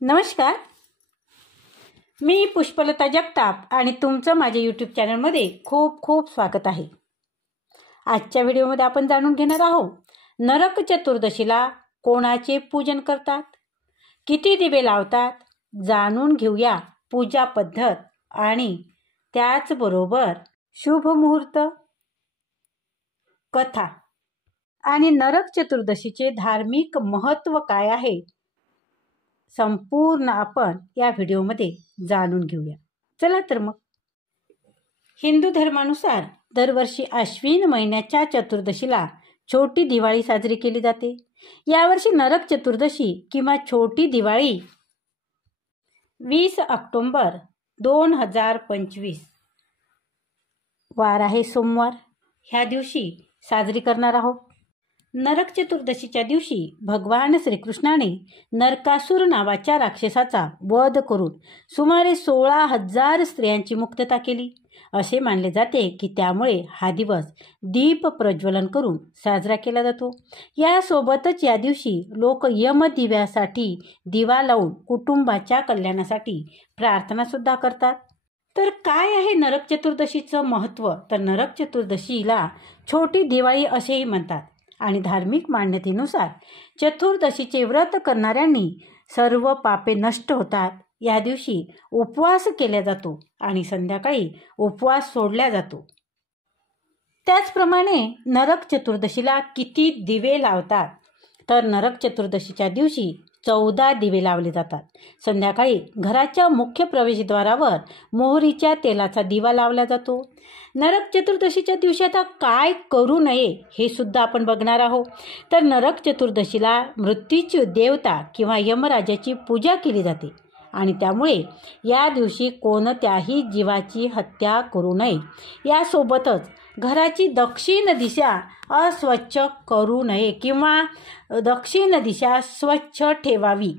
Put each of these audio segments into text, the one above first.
नमस्कार, मी पुष्पलता जगताप आणि तुमचं माझ्या यूट्यूब चॅनलमध्ये खूप खूप स्वागत आहे. आजच्या व्हिडिओमध्ये आपण जाणून घेणार आहोत नरक चतुर्दशीला कोणाचे पूजन करतात, किती दिवे लावतात, जाणून घेऊया पूजा पद्धत आणि त्याचबरोबर शुभ मुहूर्त, कथा आणि नरक चतुर्दशीचे धार्मिक महत्त्व काय आहे संपूर्ण आपण या व्हिडिओमध्ये जाणून घेऊया. चला तर मग. हिंदू धर्मानुसार दरवर्षी अश्विन महिन्याच्या चतुर्दशीला छोटी दिवाळी साजरी केली जाते. यावर्षी नरक चतुर्दशी किंवा छोटी दिवाळी 20 ऑक्टोबर 2025 वार आहे सोमवार, ह्या दिवशी साजरी करणार आहोत. नरक चतुर्दशीच्या दिवशी भगवान श्रीकृष्णाने नरकासूर नावाच्या राक्षसाचा वध करून सुमारे 16,000 स्त्रियांची मुक्तता केली. असे मानले जाते की त्यामुळे हा दिवस दीप प्रज्वलन करून साजरा केला जातो. यासोबतच या दिवशी लोक यमदिव्यासाठी दिवा लावून कुटुंबाच्या कल्याणासाठी प्रार्थना सुद्धा करतात. तर काय आहे नरक चतुर्दशीचं महत्त्व? तर नरक चतुर्दशीला छोटी दिवाळी असेही म्हणतात आणि धार्मिक मान्यतेनुसार चतुर्दशीचे व्रत करणाऱ्यांनी सर्व पापे नष्ट होतात. या दिवशी उपवास केला जातो आणि संध्याकाळी उपवास सोडला जातो. त्याचप्रमाणे नरक चतुर्दशीला किती दिवे लावतात? तर नरक चतुर्दशीच्या दिवशी 14 दिवे लावले जातात. संध्याकाळी घराच्या मुख्य प्रवेशद्वारावर मोहरीच्या तेलाचा दिवा लावला जातो. नरक चतुर्दशीच्या दिवशी आता काय करू नये हे सुद्धा आपण बघणार आहोत. तर नरक चतुर्दशीला मृत्यूची देवता किंवा यमराजाची पूजा केली जाते आणि त्यामुळे या दिवशी कोणत्याही जीवाची हत्या करू नये. यासोबतच घराची दक्षिण दिशा अस्वच्छ करू नये किंवा दक्षिण दिशा स्वच्छ ठेवावी.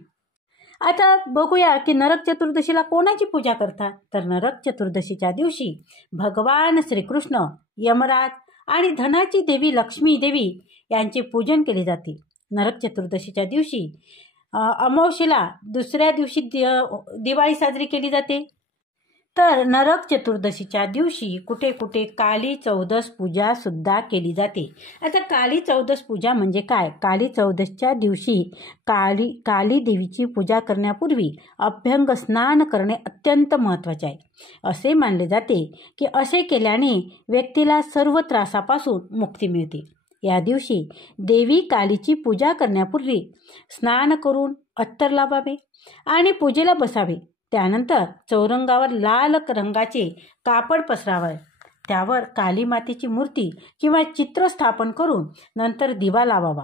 आता बघूया की नरक चतुर्दशीला कोणाची पूजा करतात? तर नरक चतुर्दशीच्या दिवशी भगवान श्रीकृष्ण, यमराज आणि धनाची देवी लक्ष्मी देवी यांचे पूजन केले जाते. नरक चतुर्दशीच्या दिवशी अमावस्येला दुसऱ्या दिवशी दिवाळी साजरी केली जाते. तर नरक चतुर्दशीच्या दिवशी कुठे कुठे काली चौदस पूजा सुद्धा केली जाते. आता काली चौदस पूजा म्हणजे काय? काली चौदसच्या दिवशी काली देवीची पूजा करण्यापूर्वी अभ्यंग स्नान करणे अत्यंत महत्त्वाचे आहे. असे मानले जाते की असे केल्याने व्यक्तीला सर्व त्रासापासून मुक्ती मिळते. या दिवशी देवी कालीची पूजा करण्यापूर्वी स्नान करून अत्तर लावावे आणि पूजेला बसावे. त्यानंतर चौरंगावर लाल रंगाचे कापड पसरावे. त्यावर काली मातेची मूर्ती किंवा चित्र स्थापन करून नंतर दिवा लावावा.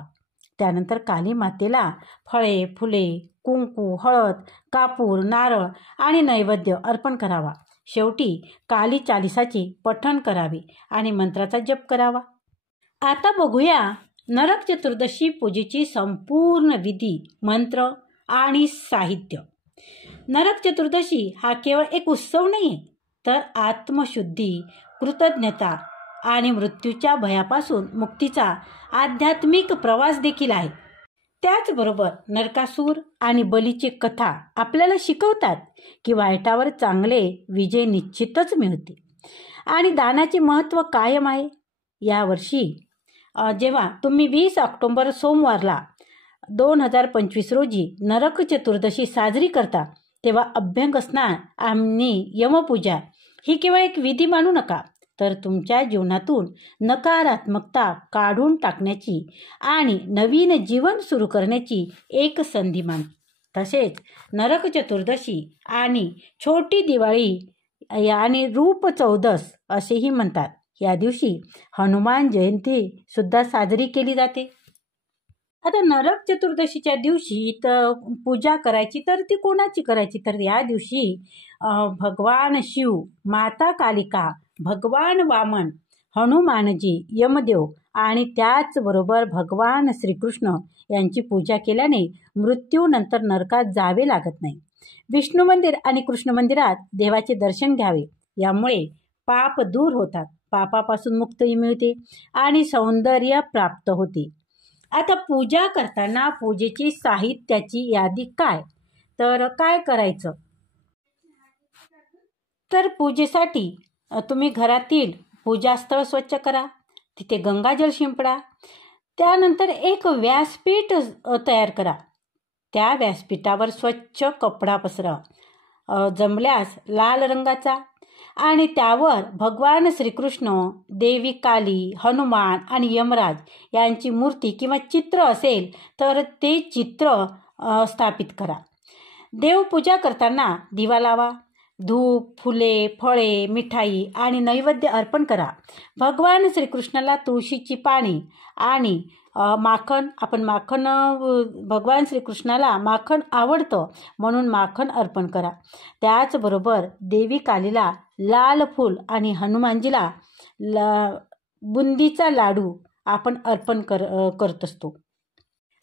त्यानंतर काली मातेला फळे, फुले, कुंकू, हळद, कापूर, नारळ आणि नैवेद्य अर्पण करावा. शेवटी काली चालीसाचे पठण करावे आणि मंत्राचा जप करावा. आता बघूया नरक चतुर्दशी पूजेची संपूर्ण विधी, मंत्र आणि साहित्य. नरक चतुर्दशी हा केवळ एक उत्सव नाही, तर आत्मशुद्धी, कृतज्ञता आणि मृत्यूच्या भयापासून मुक्तीचा आध्यात्मिक प्रवास देखील आहे. त्याचबरोबर नरकासूर आणि बलीची कथा आपल्याला शिकवतात की वाईटावर चांगले विजय निश्चितच मिळते आणि दानाचे महत्त्व कायम आहे. यावर्षी जेव्हा तुम्ही 20 ऑक्टोबर सोमवारला 2025 रोजी नरक चतुर्दशी साजरी करता, तेव्हा अभ्यंग स्नान आणि यमपूजा ही केवळ एक विधी मानू नका, तर तुमच्या जीवनातून नकारात्मकता काढून टाकण्याची आणि नवीन जीवन सुरू करण्याची एक संधी मान. तसेच नरक चतुर्दशी आणि छोटी दिवाळी आणि रूप चौदस असेही म्हणतात. या दिवशी हनुमान जयंती सुद्धा साजरी केली जाते. आता नरक चतुर्दशीच्या दिवशी तर पूजा करायची, तर ती कोणाची करायची? तर या दिवशी भगवान शिव, माता कालिका, भगवान वामन, हनुमानजी, यमदेव आणि त्याचबरोबर भगवान श्रीकृष्ण यांची पूजा केल्याने मृत्यूनंतर नरकात जावे लागत नाही. विष्णू मंदिर आणि कृष्ण मंदिरात देवाचे दर्शन घ्यावे. यामुळे पाप दूर होतात, पापापासून मुक्ती मिळते आणि सौंदर्य प्राप्त होते. आता पूजा करताना पूजेची साहित्याची यादी काय? तर काय करायचं? तर पूजेसाठी तुम्ही घरातील पूजास्थळ स्वच्छ करा, तिथे गंगाजल शिंपडा. त्यानंतर एक व्यासपीठ तयार करा. त्या व्यासपीठावर स्वच्छ कपडा पसरा, जमल्यास लाल रंगाचा, आणि त्यावर भगवान श्रीकृष्ण, देवी काली, हनुमान आणि यमराज यांची मूर्ती किंवा चित्र असेल तर ते चित्र स्थापित करा. देवपूजा करताना दिवा लावा. धूप, फुले, फळे, मिठाई आणि नैवेद्य अर्पण करा. भगवान श्रीकृष्णाला तुळशीची पाने आणि माखण, भगवान श्रीकृष्णाला माखण आवडतं म्हणून माखण अर्पण करा. त्याचबरोबर देवी कालीला लाल फूल आणि हनुमानजीला बुंदीचा लाडू आपण अर्पण करत असतो.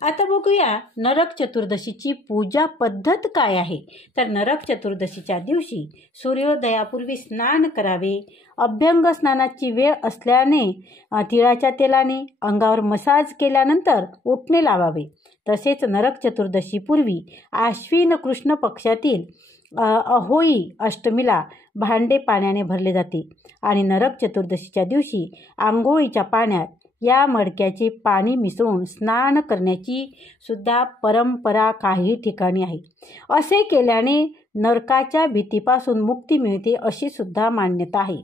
आता बघूया नरक चतुर्दशीची पूजा पद्धत काय आहे. तर नरक चतुर्दशीच्या दिवशी सूर्योदयापूर्वी स्नान करावे. अभ्यंग स्नानाची वेळ असल्याने तिळाच्या तेलाने अंगावर मसाज केल्यानंतर उटणे लावावे. तसेच नरक चतुर्दशीपूर्वी आश्विन कृष्ण पक्षातील अहोई अष्टमीला भांडे पाण्याने भरले जाते आणि नरक चतुर्दशीच्या दिवशी आंघोळीच्या पाण्यात या मडक्याचे पाणी मिसळून स्नान करण्याची सुद्धा परंपरा काही ठिकाणी आहे. असे केल्याने नरकाच्या भीतीपासून मुक्ती मिळते अशी सुद्धा मान्यता आहे.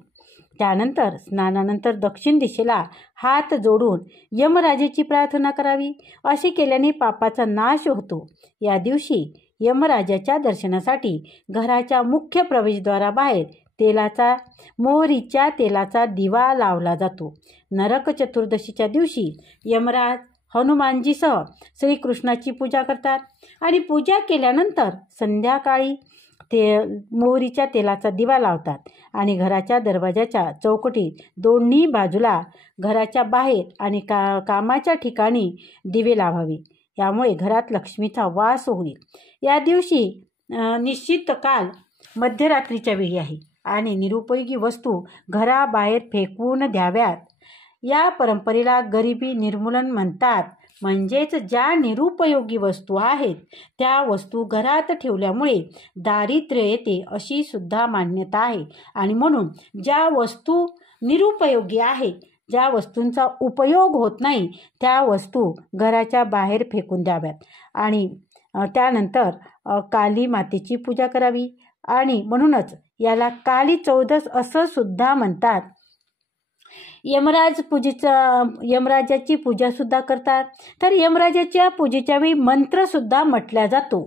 त्यानंतर स्नानानंतर दक्षिण दिशेला हात जोडून यमराजेची प्रार्थना करावी. असे केल्याने पापाचा नाश होतो. या दिवशी यमराजाच्या दर्शनासाठी घराच्या मुख्य प्रवेशद्वाराबाहेर मोहरीच्या तेलाचा दिवा लावला जातो. नरक चतुर्दशीच्या दिवशी यमराज हनुमानजीसह श्रीकृष्णाची पूजा करतात आणि पूजा केल्यानंतर संध्याकाळी मोहरीच्या तेलाचा दिवा लावतात आणि घराच्या दरवाजाच्या चौकटीत दोन्ही बाजूला घराच्या बाहेर आणि कामाच्या ठिकाणी दिवे लावावे. यामुळे घरात लक्ष्मीचा वास होईल. या दिवशी निश्चित काल मध्यरात्रीच्या वेळी आहे आणि निरुपयोगी वस्तू घराबाहेर फेकून द्याव्यात. या परंपरेला गरिबी निर्मूलन म्हणतात. म्हणजेच ज्या निरुपयोगी वस्तू आहेत त्या वस्तू घरात ठेवल्यामुळे दारिद्र्य येते अशी सुद्धा मान्यता आहे. आणि म्हणून ज्या वस्तू निरुपयोगी आहेत, ज्या वस्तूंचा उपयोग होत नाही त्या वस्तू घराच्या बाहेर फेकून द्याव्यात. आणि त्यानंतर काली मातेची पूजा करावी आणि म्हणूनच याला काली चौदस असं सुद्धा म्हणतात. यमराजाची पूजा सुद्धा करतात. तर यमराजाच्या पूजेच्या वेळी मंत्र सुद्धा म्हटला जातो.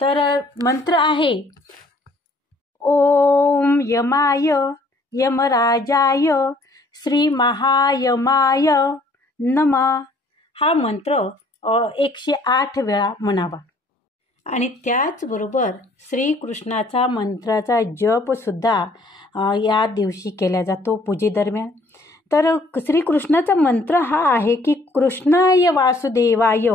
तर मंत्र आहे ओम यमाय यमराजाय श्री महायमाय नमः. हा मंत्र 108 वेळा म्हणावा. आणि त्याचबरोबर श्रीकृष्णाचा मंत्राचा जप सुद्धा या दिवशी केला जातो पूजेदरम्यान. तर श्रीकृष्णाचा मंत्र हा आहे की कृष्णाय वासुदेवाय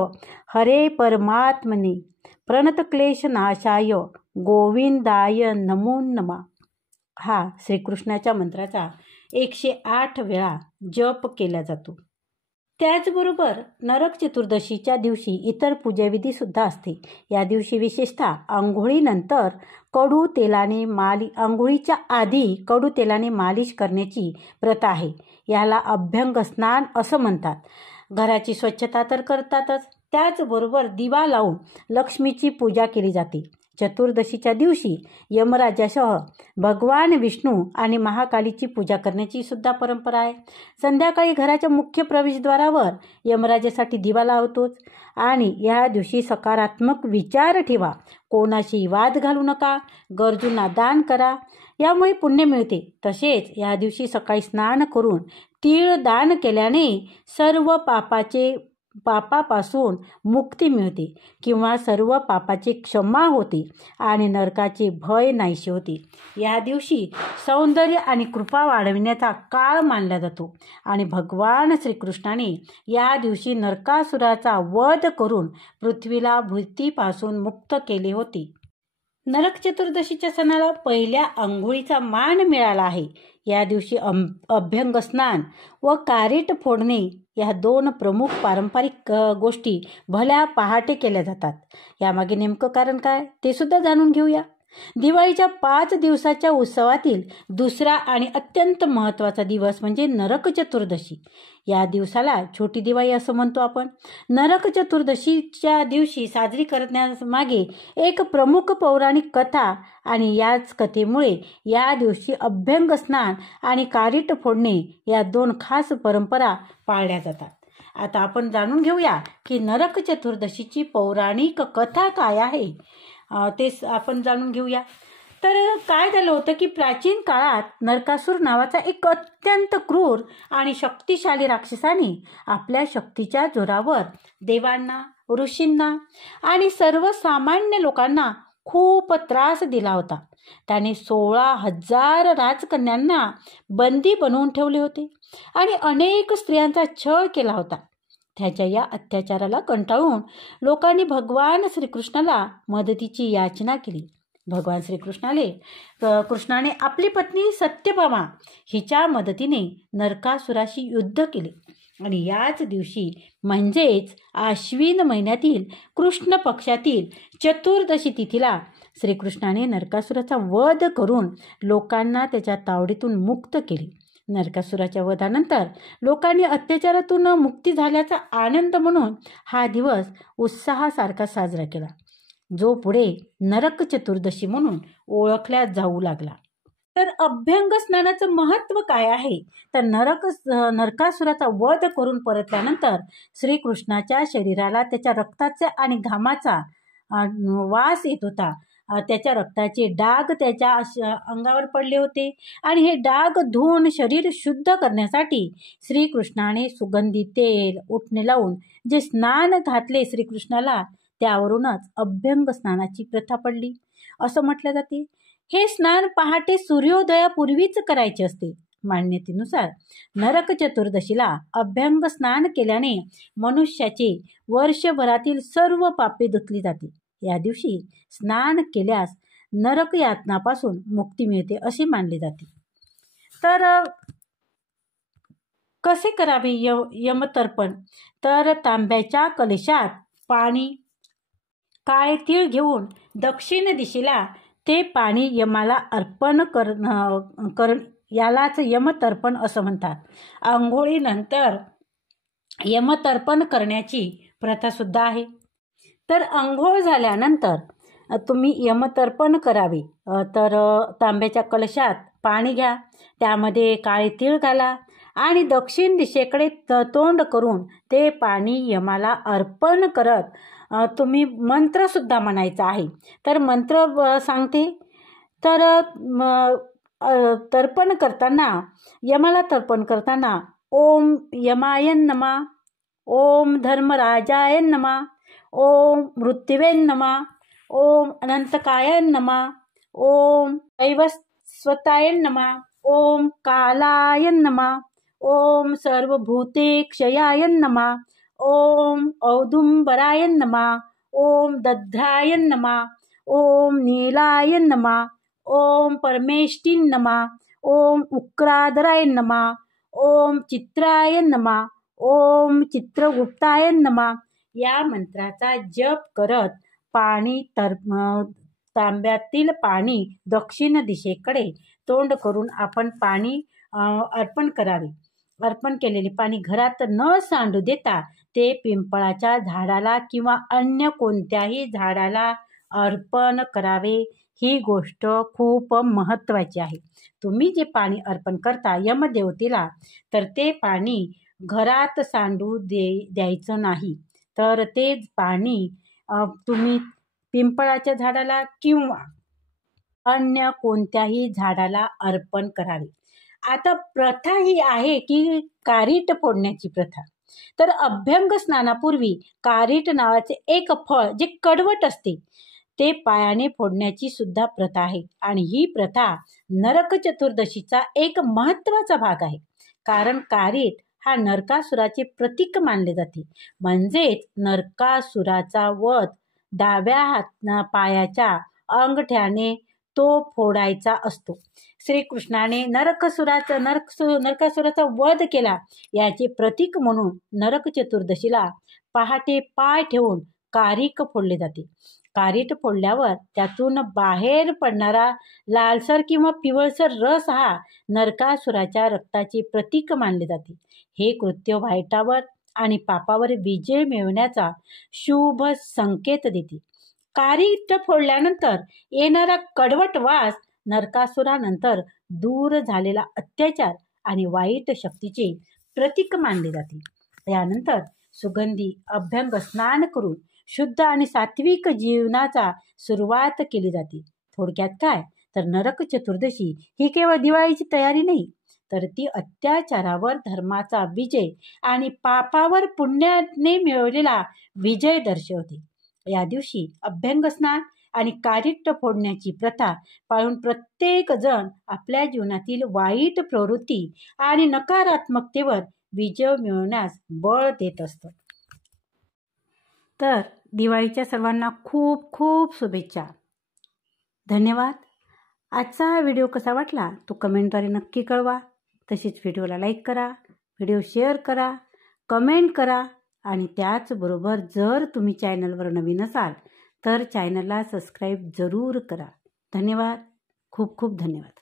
हरे परमात्मने प्रणतक्लेशनाशाय गोविंदाय नमो नमः. हा श्रीकृष्णाच्या मंत्राचा 108 वेळा जप केला जातो. त्याचबरोबर नरक चतुर्दशीच्या दिवशी इतर पूजाविधी सुद्धा असते. या दिवशी विशेषतः आंघोळीनंतर आंघोळीच्या आधी कडू तेलाने मालिश करण्याची प्रथा आहे. याला अभ्यंग स्नान असं म्हणतात. घराची स्वच्छता तर करतातच, त्याचबरोबर दिवा लावून लक्ष्मीची पूजा केली जाते. चतुर्दशीच्या दिवशी यमराजासह भगवान विष्णू आणि महाकालीची पूजा करण्याची सुद्धा परंपरा आहे. संध्याकाळी घराच्या मुख्य प्रवेशद्वारावर यमराजासाठी दिवा लावतोच. आणि या दिवशी सकारात्मक विचार ठेवा, कोणाशी वाद घालू नका, गरजूंना दान करा, यामुळे पुण्य मिळते. तसेच या दिवशी सकाळी स्नान करून तीळ दान केल्याने सर्व पापापासून मुक्ती मिळते किंवा सर्व पापाची क्षमा होते आणि नरकाचे भय नाहीसे होते. या दिवशी सौंदर्य आणि कृपा वाढविण्याचा काळ मानला जातो आणि भगवान श्रीकृष्णाने या दिवशी नरकासुराचा वध करून पृथ्वीला भीतीपासून मुक्त केले होते. नरक चतुर्दशीच्या सणाला पहिल्या अंघोळीचा मान मिळाला आहे. या दिवशी अभ्यंग स्नान व कारीट फोडणे या दोन प्रमुख पारंपरिक गोष्टी भल्या पहाटे केल्या जातात. यामागे नेमकं कारण काय ते सुद्धा जाणून घेऊया. दिवाळीच्या 5 दिवसाच्या उत्सवातील दुसरा आणि अत्यंत महत्त्वाचा दिवस म्हणजे नरक चतुर्दशी. या दिवसाला छोटी दिवाळी असं म्हणतो आपण. नरक चतुर्दशीच्या दिवशी साजरी करण्यामागे एक प्रमुख पौराणिक कथा आणि याच कथेमुळे या दिवशी अभ्यंग स्नान आणि कारीट फोडणे या दोन खास परंपरा पाळल्या जातात. आता आपण जाणून घेऊया की नरक चतुर्दशीची पौराणिक कथा काय आहे ते आपण जाणून घेऊया. तर काय झालं होतं की प्राचीन काळात नरकासूर नावाचा एक अत्यंत क्रूर आणि शक्तिशाली राक्षसाने आपल्या शक्तीच्या जोरावर देवांना, ऋषींना आणि सर्वसामान्य लोकांना खूप त्रास दिला होता. त्याने 16,000 राजकन्यांना बंदी बनवून ठेवले होते आणि अनेक स्त्रियांचा छळ केला होता. त्याच्या या अत्याचाराला कंटाळून लोकांनी भगवान श्रीकृष्णाला मदतीची याचना केली. भगवान कृष्णाने आपली पत्नी सत्यभामा हिच्या मदतीने नरकासुराशी युद्ध केले आणि याच दिवशी म्हणजेच आश्विन महिन्यातील कृष्ण पक्षातील चतुर्दशी तिथीला श्रीकृष्णाने नरकासुराचा वध करून लोकांना त्याच्या तावडीतून मुक्त केले. नरकासुराच्या वधानंतर लोकांनी अत्याचारातून मुक्ती झाल्याचा आनंद म्हणून हा दिवस उत्साहासारखा साजरा केला, जो पुढे नरक चतुर्दशी म्हणून ओळखला जाऊ लागला. तर अभ्यंग स्नानाचं महत्त्व काय आहे तर नरकासुराचा वध करून परतल्यानंतर श्रीकृष्णाच्या शरीराला त्याच्या रक्ताचा आणि घामाचा वास येत होता. त्याच्या रक्ताचे डाग त्याच्या अंगावर पडले होते आणि हे डाग धुवून शरीर शुद्ध करण्यासाठी श्रीकृष्णाने सुगंधी तेल उटणे लावून जे स्नान घातले श्रीकृष्णाला, त्यावरूनच अभ्यंग स्नानाची प्रथा पडली असं म्हटलं जाते. हे स्नान पहाटे सूर्योदयापूर्वीच करायचे असते. मान्यतेनुसार नरक चतुर्दशीला अभ्यंग स्नान केल्याने मनुष्याचे वर्षभरातील सर्व पापे धुतली जाते. या दिवशी स्नान केल्यास नरक यातनापासून मुक्ती मिळते असे मानले जाते. तर कसे करावे यमतर्पण तर तांब्याच्या कलशात पाणी, काळे तीळ घेऊन दक्षिण दिशेला ते पाणी यमाला अर्पण यालाच यमतर्पण असं म्हणतात. आंघोळीनंतर यमतर्पण करण्याची प्रथा सुद्धा आहे. तर आंघोळ झाल्यानंतर तुम्ही यमतर्पण करावे. तर तांब्याच्या कलशात पाणी घ्या, त्यामध्ये काळे तीळ घाला आणि दक्षिण दिशेकडे तोंड करून ते पाणी यमाला अर्पण करत तुम्ही मंत्रसुद्धा म्हणायचा आहे. तर मंत्र सांगते. तर तर्पण करताना यमाला तर्पण करताना ओम यमाय नमः, ओम धर्मराजाय नमः, ओम मृत्युवे नमः, ओम अनंतकाय नमः, ओम वैवस्वताय नमः, ओम कालाय नमः, ओम सर्वभूतेक्षयाय नमः, ओम औदुंबराय नमः, ओम दध्राय नमः, ओम नीलाय नमः, ओम परमेष्ठी नमः, ओम उक्रादराय नमः, ओम चित्राय नमः, ओम चित्रगुप्ताय नमः या मंत्राचा जप करत पाणी तांब्यातील पाणी दक्षिण दिशेकडे तोंड करून आपण पाणी अर्पण करावे. अर्पण केलेले पाणी घरात न सांडू देता ते पिंपळाच्या झाडाला किंवा अन्य कोणत्याही झाडाला अर्पण करावे. ही गोष्ट खूप महत्त्वाची आहे. तुम्ही जे पाणी अर्पण करता यमदेवतेला तर ते पाणी घरात सांडू द्यायचं नाही. तर ते पाणी तुम्ही पिंपळाच्या झाडाला किंवा अन्य कोणत्याही झाडाला अर्पण करावे. आता प्रथा ही आहे की कारीट फोडण्याची प्रथा. तर अभ्यंग स्नानापूर्वी कारीट नावाचे एक फळ जे कडवट असते ते पायाने फोडण्याची सुद्धा प्रथा आहे आणि ही प्रथा नरक चतुर्दशीचा एक महत्त्वाचा भाग आहे. कारण कारीट हा नरकासुराचे प्रतीक मानले जाते. म्हणजेच नरकासुराचा वध डाव्या पायाच्या अंगठ्याने तो फोडायचा असतो. श्रीकृष्णाने नरकासुराचा वध केला याचे प्रतीक म्हणून नरक चतुर्दशीला पहाटे पाय ठेवून कारिक फोडले जाते. कारिक फोडल्यावर त्यातून बाहेर पडणारा लालसर किंवा पिवळसर रस हा नरकासुराच्या रक्ताचे प्रतीक मानले जाते. हे कृत्य वाईटावर आणि पापावर विजय मिळवण्याचा शुभ संकेत देते. कारिक फोडल्यानंतर येणारा कडवट वास नरकासुरानंतर दूर झालेला अत्याचार आणि वाईट शक्तीचे प्रतीक मानले जाते. यानंतर सुगंधी अभ्यंग स्नान करून शुद्ध आणि सात्विक जीवनाचा सुरुवात केली जाते. थोडक्यात काय तर नरक चतुर्दशी ही केवळ दिवाळीची तयारी नाही, तर ती अत्याचारावर धर्माचा विजय आणि पापावर पुण्याने मिळवलेला विजय दर्शवते. या दिवशी अभ्यंग स्नान आणि कारिक फोडण्याची प्रथा पाळून प्रत्येक जण आपल्या जीवनातील वाईट प्रवृत्ती आणि नकारात्मकतेवर विजय मिळवण्यास बळ देत असतो. तर दिवाळीच्या सर्वांना खूप खूप शुभेच्छा. धन्यवाद. आजचा व्हिडिओ कसा वाटला तो कमेंटद्वारे नक्की कळवा. तसेच व्हिडिओला लाईक करा, व्हिडिओ शेअर करा, कमेंट करा आणि त्याचबरोबर जर तुम्ही चॅनलवर नवीन असाल तर चॅनलला सबस्क्राईब जरूर करा. धन्यवाद. खूप खूप धन्यवाद.